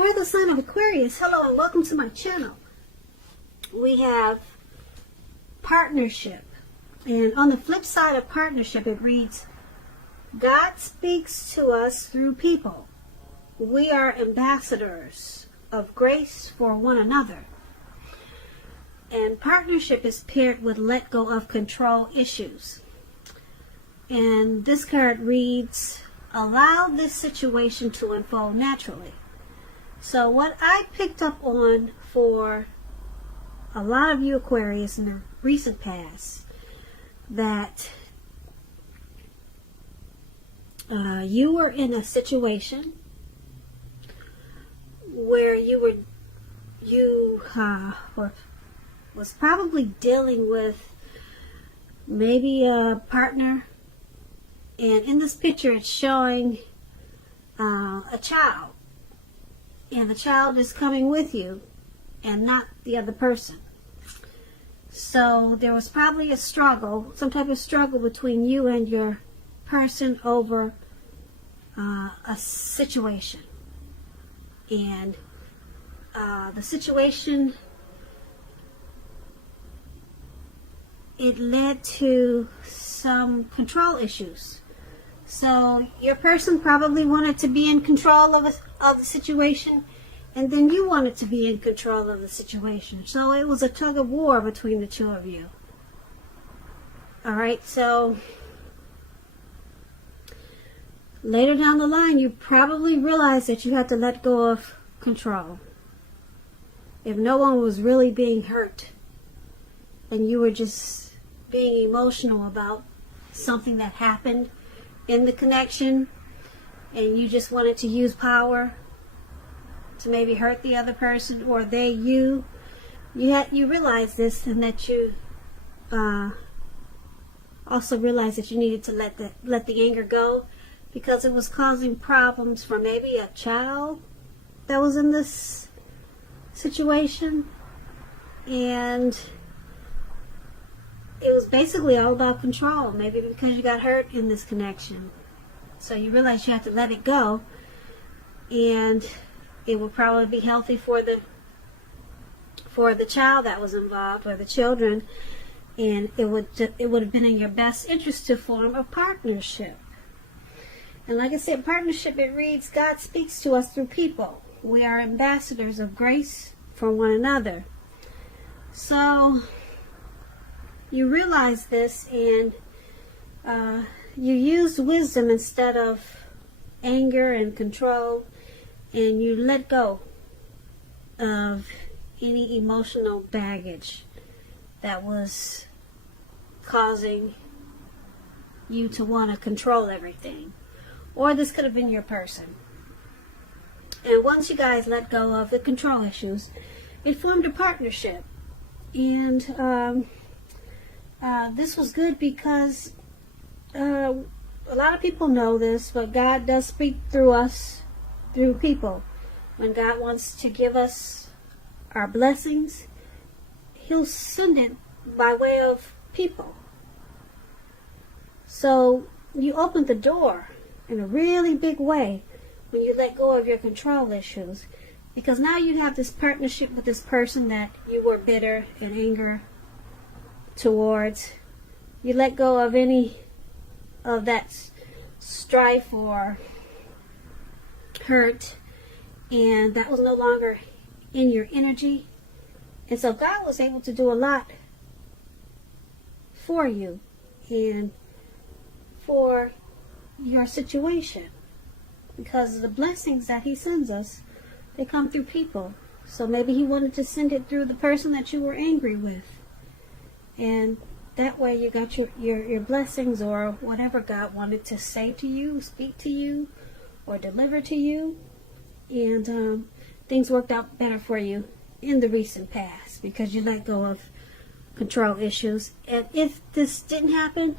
For the sign of Aquarius, hello and welcome to my channel. We have partnership. And on the flip side of partnership, it reads, God speaks to us through people. We are ambassadors of grace for one another. And partnership is paired with let go of control issues. And this card reads, allow this situation to unfold naturally. So what I picked up on for a lot of you Aquarius in the recent past, that you were in a situation where you was probably dealing with maybe a partner, and in this picture it's showing a child. And the child is coming with you and not the other person. So there was probably a struggle, some type of struggle between you and your person over a situation. And the situation, it led to some control issues. So your person probably wanted to be in control of the situation, and then you wanted to be in control of the situation. So it was a tug of war between the two of you. Alright, so later down the line, you probably realized that you had to let go of control. If no one was really being hurt, and you were just being emotional about something that happened in the connection, and you just wanted to use power to maybe hurt the other person, or you realized this, and that you also realized that you needed to let the anger go, because it was causing problems for maybe a child that was in this situation, and it was basically all about control, maybe because you got hurt in this connection. So you realize you have to let it go, and it would probably be healthy for the child that was involved, or the children, and it would have been in your best interest to form a partnership. And like I said, partnership, it reads, God speaks to us through people. We are ambassadors of grace for one another. So you realize this, and you use wisdom instead of anger and control, and you let go of any emotional baggage that was causing you to want to control everything. Or this could have been your person. And once you guys let go of the control issues, it formed a partnership. And this was good because a lot of people know this, but God does speak through us, through people. When God wants to give us our blessings, He'll send it by way of people. So you opened the door in a really big way when you let go of your control issues, because now you have this partnership with this person that you were bitter and anger towards. You let go of any of that strife or hurt, and that was no longer in your energy. And so God was able to do a lot for you and for your situation, because the blessings that He sends us, they come through people. So maybe He wanted to send it through the person that you were angry with, and that way you got your blessings, or whatever God wanted to say to you, speak to you, or deliver to you. And things worked out better for you in the recent past because you let go of control issues. And if this didn't happen,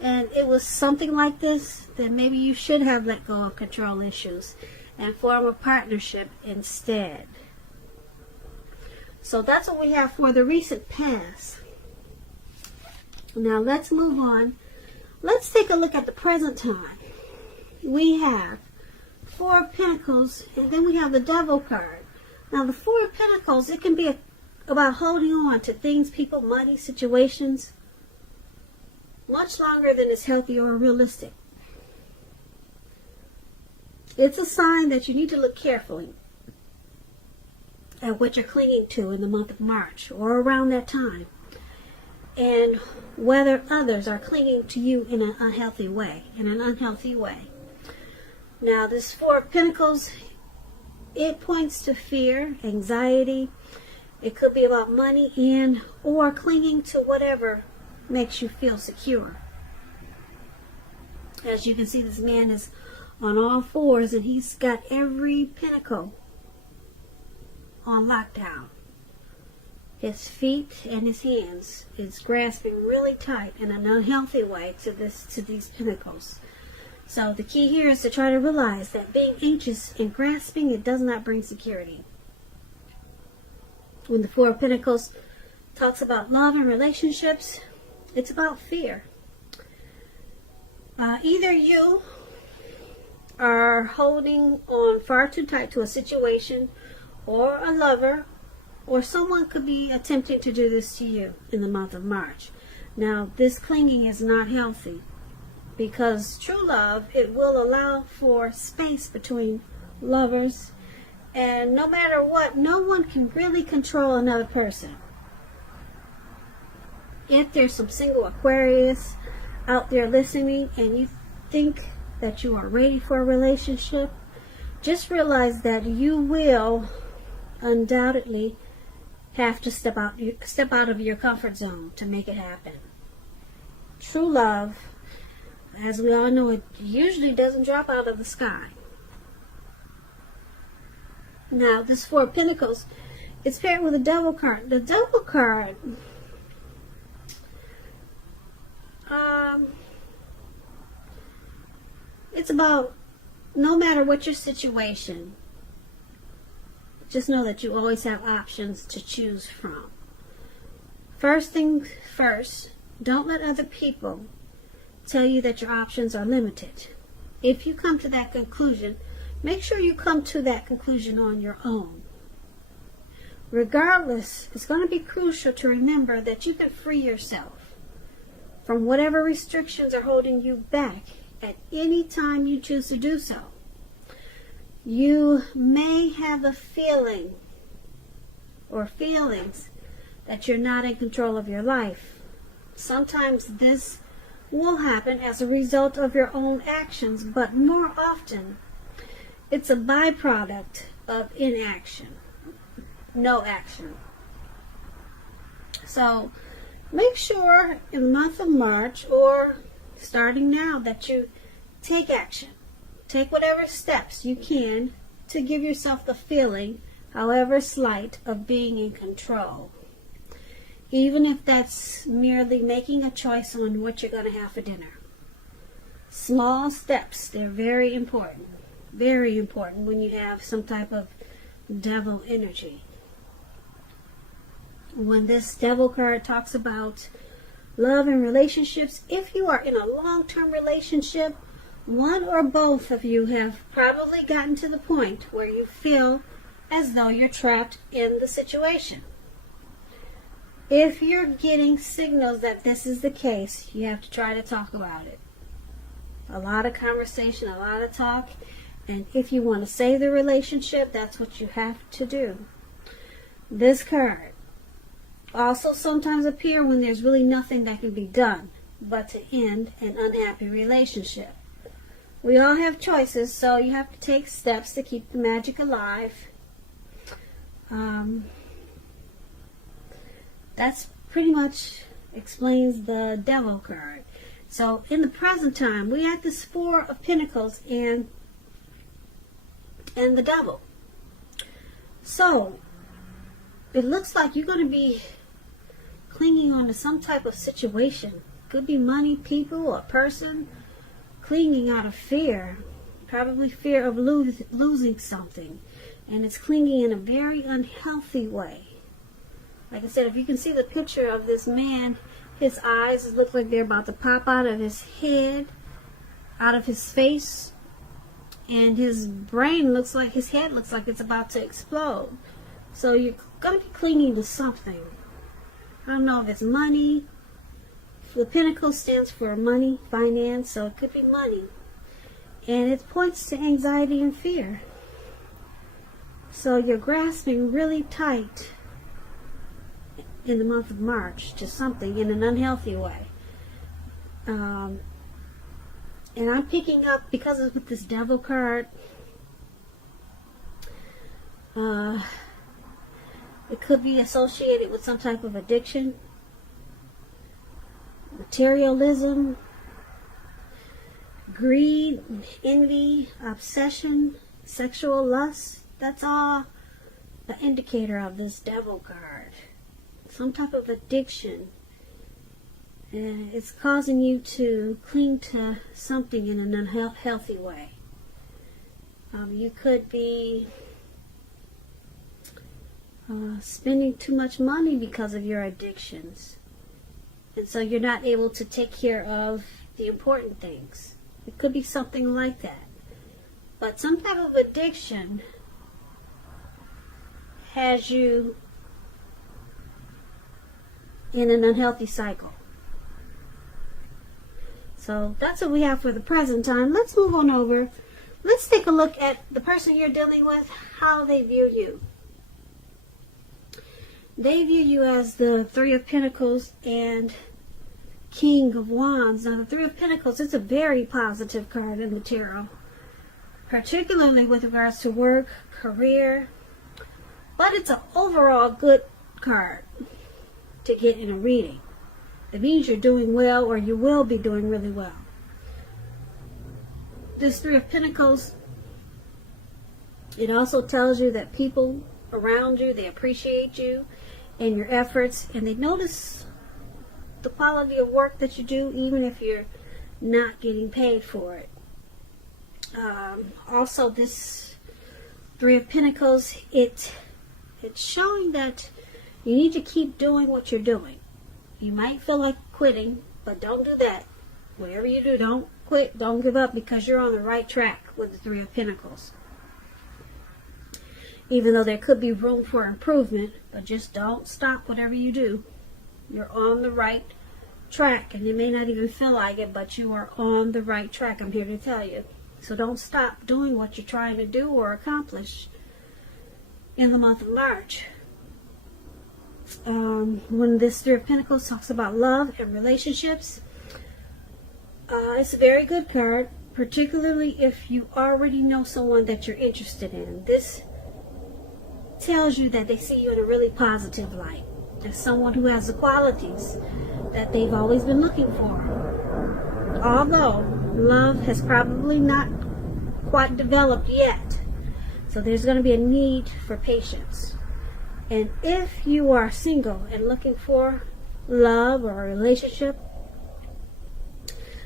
and it was something like this, then maybe you should have let go of control issues and form a partnership instead. So that's what we have for the recent past. Now let's move on. Let's take a look at the present time. We have Four of Pentacles, and then we have the Devil card. Now the Four of Pentacles, it can be about holding on to things, people, money, situations, much longer than is healthy or realistic. It's a sign that you need to look carefully at what you're clinging to in the month of March or around that time, and whether others are clinging to you in an unhealthy way. Now, this Four of Pentacles, it points to fear, anxiety. It could be about money and or clinging to whatever makes you feel secure. As you can see, this man is on all fours and he's got every pentacle on lockdown. His feet and his hands is grasping really tight in an unhealthy way to these pentacles. So the key here is to try to realize that being anxious and grasping, it does not bring security. When the Four of Pentacles talks about love and relationships, it's about fear. Either you are holding on far too tight to a situation, or a lover, or someone could be attempting to do this to you in the month of March. Now, this clinging is not healthy, because true love, it will allow for space between lovers, and no matter what, no one can really control another person. If there's some single Aquarius out there listening and you think that you are ready for a relationship, just realize that you will undoubtedly have to step out of your comfort zone to make it happen. True love, as we all know, it usually doesn't drop out of the sky. Now, this Four of Pentacles, it's paired with the Devil card. The Devil card, it's about no matter what your situation, just know that you always have options to choose from. First thing first, don't let other people tell you that your options are limited. If you come to that conclusion, make sure you come to that conclusion on your own. Regardless, it's going to be crucial to remember that you can free yourself from whatever restrictions are holding you back at any time you choose to do so. You may have a feeling or feelings that you're not in control of your life. Sometimes this will happen as a result of your own actions, but more often it's a byproduct of inaction, no action. So make sure in the month of March, or starting now, that you take action. Take whatever steps you can to give yourself the feeling, however slight, of being in control. Even if that's merely making a choice on what you're going to have for dinner. Small steps, they're very important. Very important when you have some type of devil energy. When this Devil card talks about love and relationships, if you are in a long-term relationship, one or both of you have probably gotten to the point where you feel as though you're trapped in the situation. If you're getting signals that this is the case, you have to try to talk about it. A lot of conversation, a lot of talk, and if you want to save the relationship, that's what you have to do. This card also sometimes appears when there's really nothing that can be done but to end an unhappy relationship. We all have choices, so you have to take steps to keep the magic alive. That's pretty much explains the Devil card. So in the present time, we have this Four of Pentacles and the Devil. So it looks like you're going to be clinging on to some type of situation. Could be money, people, or person. Clinging out of fear, probably fear of losing something, and it's clinging in a very unhealthy way. Like I said, if you can see the picture of this man, his eyes look like they're about to pop out of his head, out of his face, and his brain looks like, his head looks like it's about to explode. So you're going to be clinging to something. I don't know if it's money. The Pentacle stands for money, finance, so it could be money. And it points to anxiety and fear. So you're grasping really tight in the month of March to something in an unhealthy way. And I'm picking up, because of with this Devil card, it could be associated with some type of addiction, materialism, greed, envy, obsession, sexual lust. That's all an indicator of this Devil card. Some type of addiction. And it's causing you to cling to something in an unhealthy way. You could be spending too much money because of your addictions. And so you're not able to take care of the important things. It could be something like that. But some type of addiction has you in an unhealthy cycle. So that's what we have for the present time. Let's move on over. Let's take a look at the person you're dealing with, how they view you. They view you as the Three of Pentacles and King of Wands. Now, the Three of Pentacles is a very positive card in the tarot, particularly with regards to work, career, but it's an overall good card to get in a reading. It means you're doing well, or you will be doing really well. This Three of Pentacles, it also tells you that people around you, they appreciate you and your efforts, and they notice the quality of work that you do, even if you're not getting paid for it. Also, this Three of Pentacles, it's showing that you need to keep doing what you're doing. You might feel like quitting, but don't do that. Whatever you do, don't quit, don't give up, because you're on the right track with the Three of Pentacles. Even though there could be room for improvement, but just don't stop whatever you do. You're on the right track, and you may not even feel like it, but you are on the right track. I'm here to tell you. So don't stop doing what you're trying to do or accomplish in the month of March. When this Three of Pentacles talks about love and relationships, it's a very good card, particularly if you already know someone that you're interested in. This tells you that they see you in a really positive light, as someone who has the qualities that they've always been looking for. Although love has probably not quite developed yet, so there's going to be a need for patience. And if you are single and looking for love or a relationship,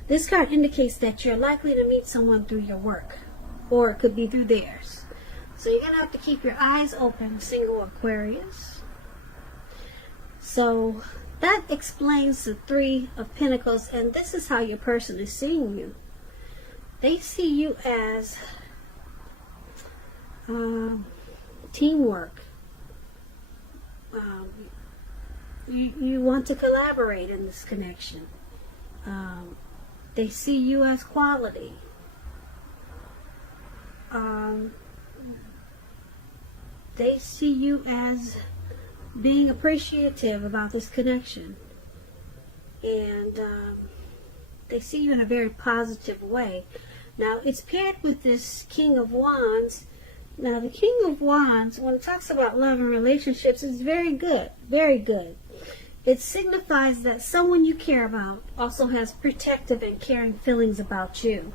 this card indicates that you're likely to meet someone through your work, or it could be through theirs. So you're going to have to keep your eyes open, single Aquarius. So that explains the Three of Pentacles, and this is how your person is seeing you. They see you as teamwork. You want to collaborate in this connection. They see you as quality. They see you as being appreciative about this connection. And they see you in a very positive way. Now, it's paired with this King of Wands. Now, the King of Wands, when it talks about love and relationships, is very good. Very good. It signifies that someone you care about also has protective and caring feelings about you,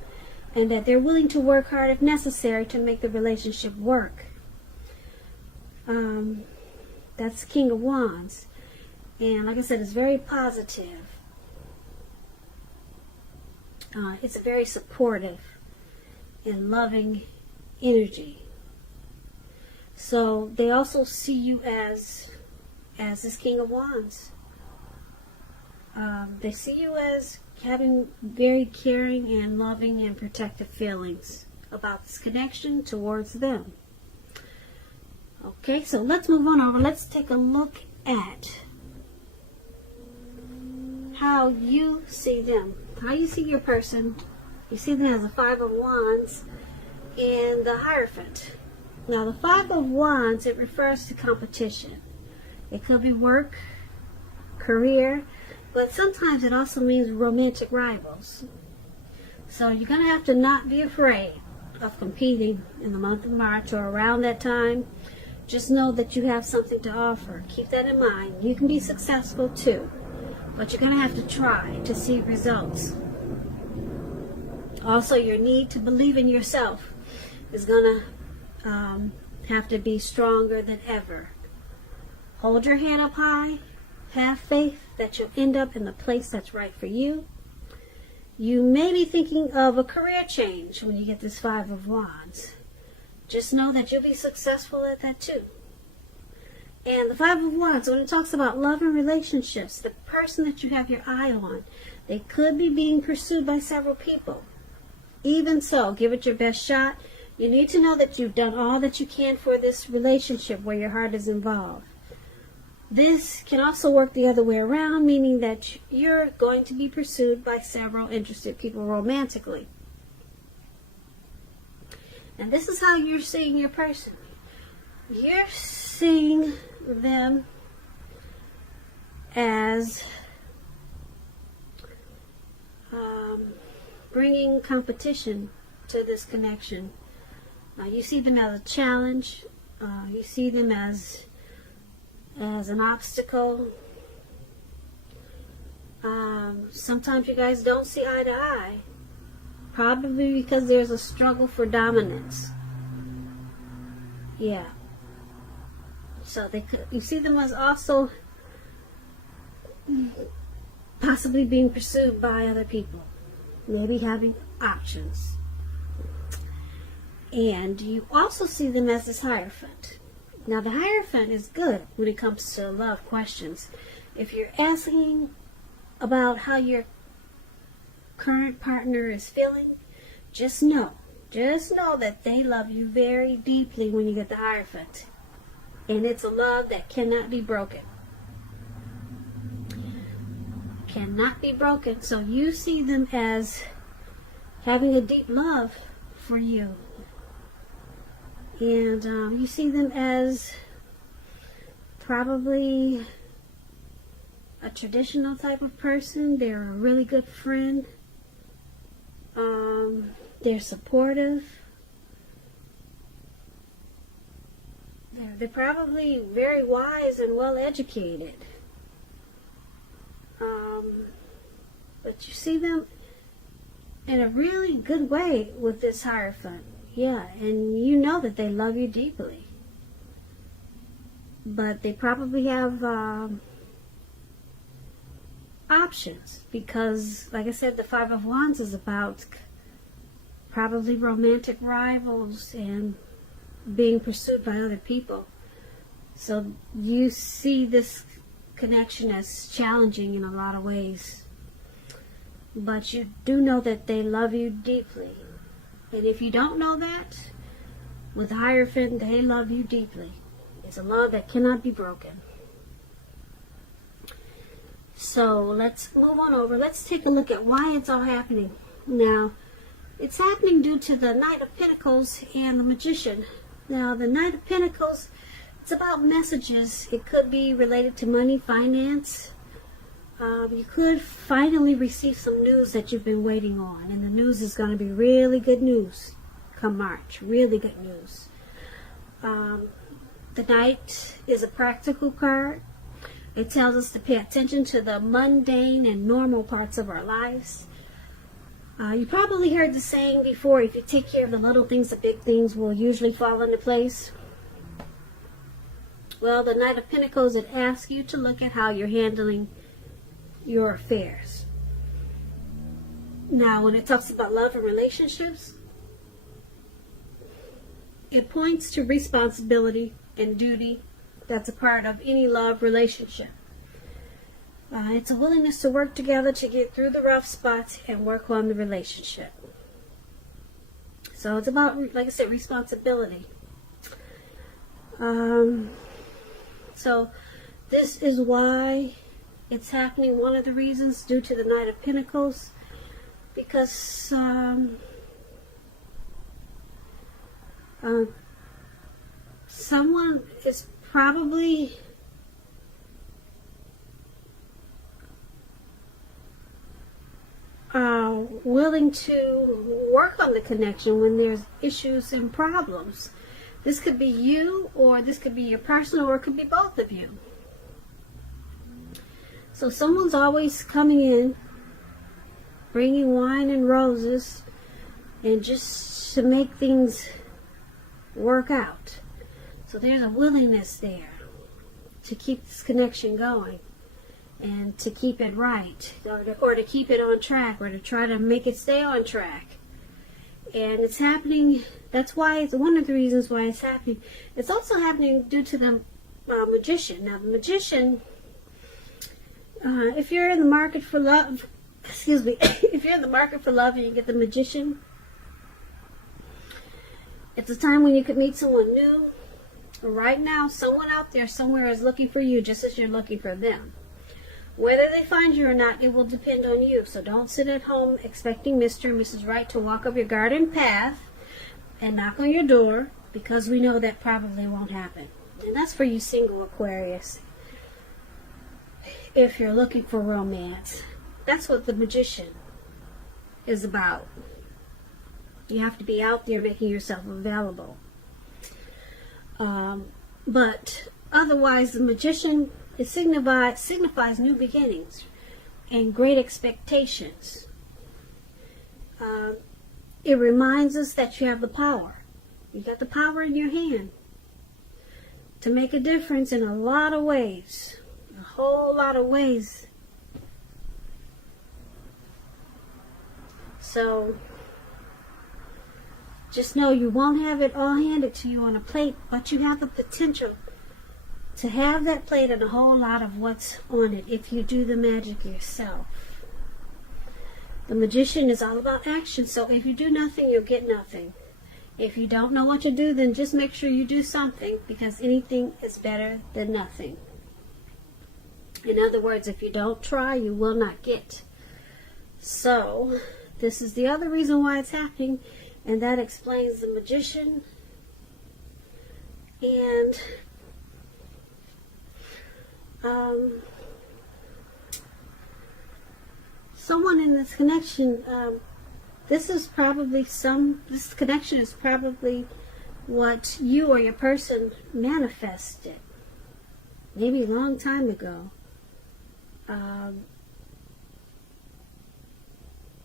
and that they're willing to work hard if necessary to make the relationship work. That's King of Wands. And like I said, it's very positive. It's a very supportive and loving energy. So they also see you as this King of Wands. They see you as having very caring and loving and protective feelings about this connection towards them. Okay, so let's move on over. Let's take a look at how you see them, how you see your person. You see them as a Five of Wands and the Hierophant. Now, the Five of Wands, it refers to competition. It could be work, career, but sometimes it also means romantic rivals. So you're going to have to not be afraid of competing in the month of March or around that time. Just know that you have something to offer. Keep that in mind. You can be successful too, but you're going to have to try to see results. Also, your need to believe in yourself is going to have to be stronger than ever. Hold your head up high. Have faith that you'll end up in the place that's right for you. You may be thinking of a career change when you get this Five of Wands. Just know that you'll be successful at that too. And the Five of Wands, when it talks about love and relationships, the person that you have your eye on, they could be being pursued by several people. Even so, give it your best shot. You need to know that you've done all that you can for this relationship where your heart is involved. This can also work the other way around, meaning that you're going to be pursued by several interested people romantically. And this is how you're seeing your person. You're seeing them as bringing competition to this connection. You see them as a challenge. You see them as an obstacle. Sometimes you guys don't see eye to eye, probably because there's a struggle for dominance. Yeah. So you see them as also possibly being pursued by other people, maybe having options. And you also see them as this Hierophant. Now, the Hierophant is good when it comes to love questions. If you're asking about how your current partner is feeling, just know that they love you very deeply when you get the Hierophant. And it's a love that cannot be broken. Cannot be broken. So you see them as having a deep love for you. And you see them as probably a traditional type of person. They're a really good friend. They're supportive. They're probably very wise and well educated. But you see them in a really good way with this Hierophant. Yeah, and you know that they love you deeply. But they probably have options because, like I said, the Five of Wands is about probably romantic rivals and being pursued by other people. So you see this connection as challenging in a lot of ways. But you do know that they love you deeply. And if you don't know that, with the Hierophant, they love you deeply. It's a love that cannot be broken. So let's move on over. Let's take a look at why it's all happening. Now, it's happening due to the Knight of Pentacles and the Magician. Now, the Knight of Pentacles, it's about messages. It could be related to money, finance. You could finally receive some news that you've been waiting on. And the news is going to be really good news come March. Really good news. The Knight is a practical card. It tells us to pay attention to the mundane and normal parts of our lives. You probably heard the saying before, if you take care of the little things, the big things will usually fall into place. Well, the Knight of Pentacles, it asks you to look at how you're handling your affairs. Now, when it talks about love and relationships, it points to responsibility and duty that's a part of any love relationship. It's a willingness to work together to get through the rough spots and work on the relationship. So it's about, like I said, responsibility. So this is why it's happening. One of the reasons, due to the Knight of Pentacles, because someone is probably willing to work on the connection when there's issues and problems. This could be you, or this could be your person, or it could be both of you. So someone's always coming in, bringing wine and roses, and just to make things work out. So there's a willingness there to keep this connection going, and to keep it right, or to keep it on track, or to try to make it stay on track. And it's happening. That's why it's one of the reasons why it's happening. It's also happening due to the Magician. Now, the Magician, if you're in the market for love, excuse me, if you're in the market for love and you get the Magician, it's a time when you could meet someone new. Right now, someone out there somewhere is looking for you, just as you're looking for them. Whether they find you or not, it will depend on you. So don't sit at home expecting Mr. and Mrs. Right to walk up your garden path and knock on your door, because we know that probably won't happen. And that's for you single Aquarius. If you're looking for romance, that's what the Magician is about. You have to be out there making yourself available. But otherwise, the Magician, it signifies new beginnings and great expectations. It reminds us that you have the power. You got the power in your hand to make a difference in a lot of ways. A whole lot of ways. So just know you won't have it all handed to you on a plate, but you have the potential to have that plate and a whole lot of what's on it if you do the magic yourself. The Magician is all about action, so if you do nothing, you'll get nothing. If you don't know what to do, then just make sure you do something, because anything is better than nothing. In other words, if you don't try, you will not get. So this is the other reason why it's happening, and that explains the Magician. And someone in this connection, this connection is probably what you or your person manifested maybe a long time ago.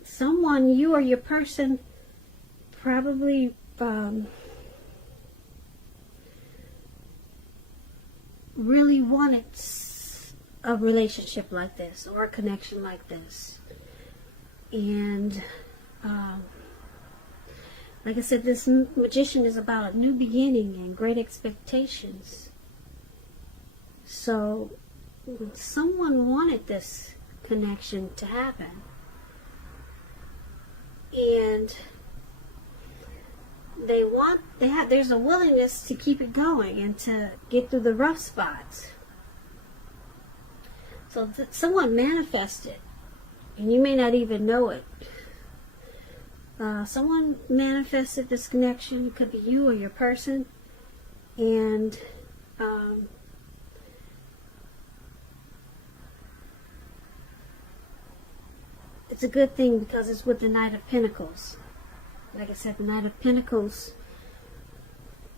Someone, you or your person, probably really wanted a relationship like this, or a connection like this. And like I said, this Magician is about a new beginning and great expectations. So someone wanted this connection to happen, and there's a willingness to keep it going and to get through the rough spots. So someone manifested, and you may not even know it. Someone manifested this connection. It could be you or your person, and it's a good thing because it's with the Knight of Pentacles. Like I said, the Knight of Pentacles,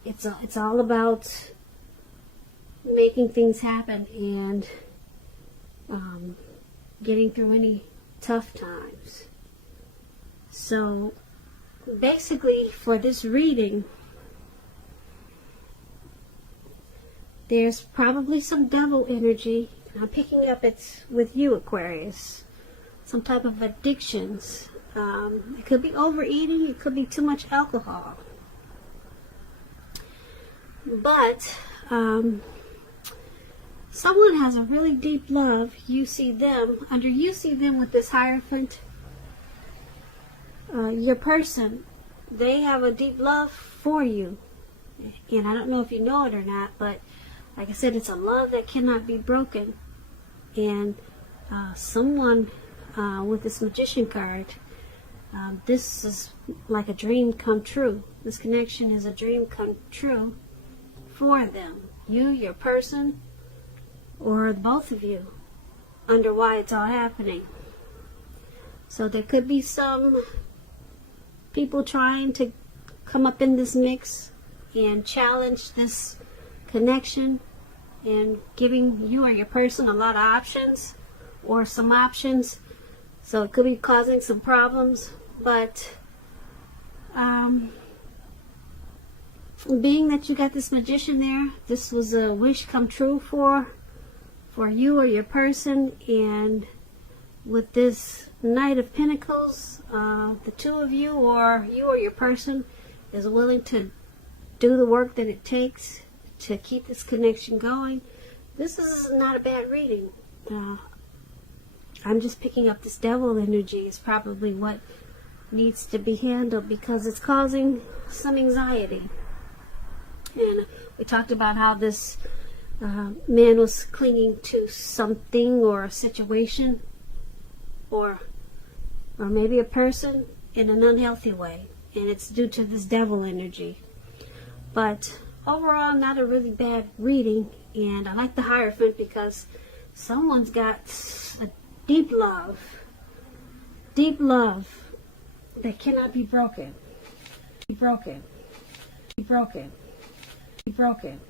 it's all about making things happen and getting through any tough times. So basically, for this reading, there's probably some double energy. I'm picking up it's with you, Aquarius. Some type of addictions. It could be overeating. It could be too much alcohol. But someone has a really deep love. You see them with this Hierophant. Your person they have a deep love for you. And I don't know if you know it or not, but like I said, it's a love that cannot be broken. And someone with this Magician card, this is like a dream come true. This connection is a dream come true for them. You, your person, or both of you, under why it's all happening. So there could be some people trying to come up in this mix and challenge this connection and giving you or your person a lot of options or some options. So it could be causing some problems, but being that you got this Magician there, this was a wish come true for you or your person. And with this Knight of Pentacles, the two of you or your person is willing to do the work that it takes to keep this connection going. This is not a bad reading. I'm just picking up this Devil energy is probably what needs to be handled, because it's causing some anxiety. And we talked about how this man was clinging to something or a situation or maybe a person in an unhealthy way, and it's due to this Devil energy. But overall, not a really bad reading. And I like the Hierophant because someone's got a deep love that cannot be broken. Be broken.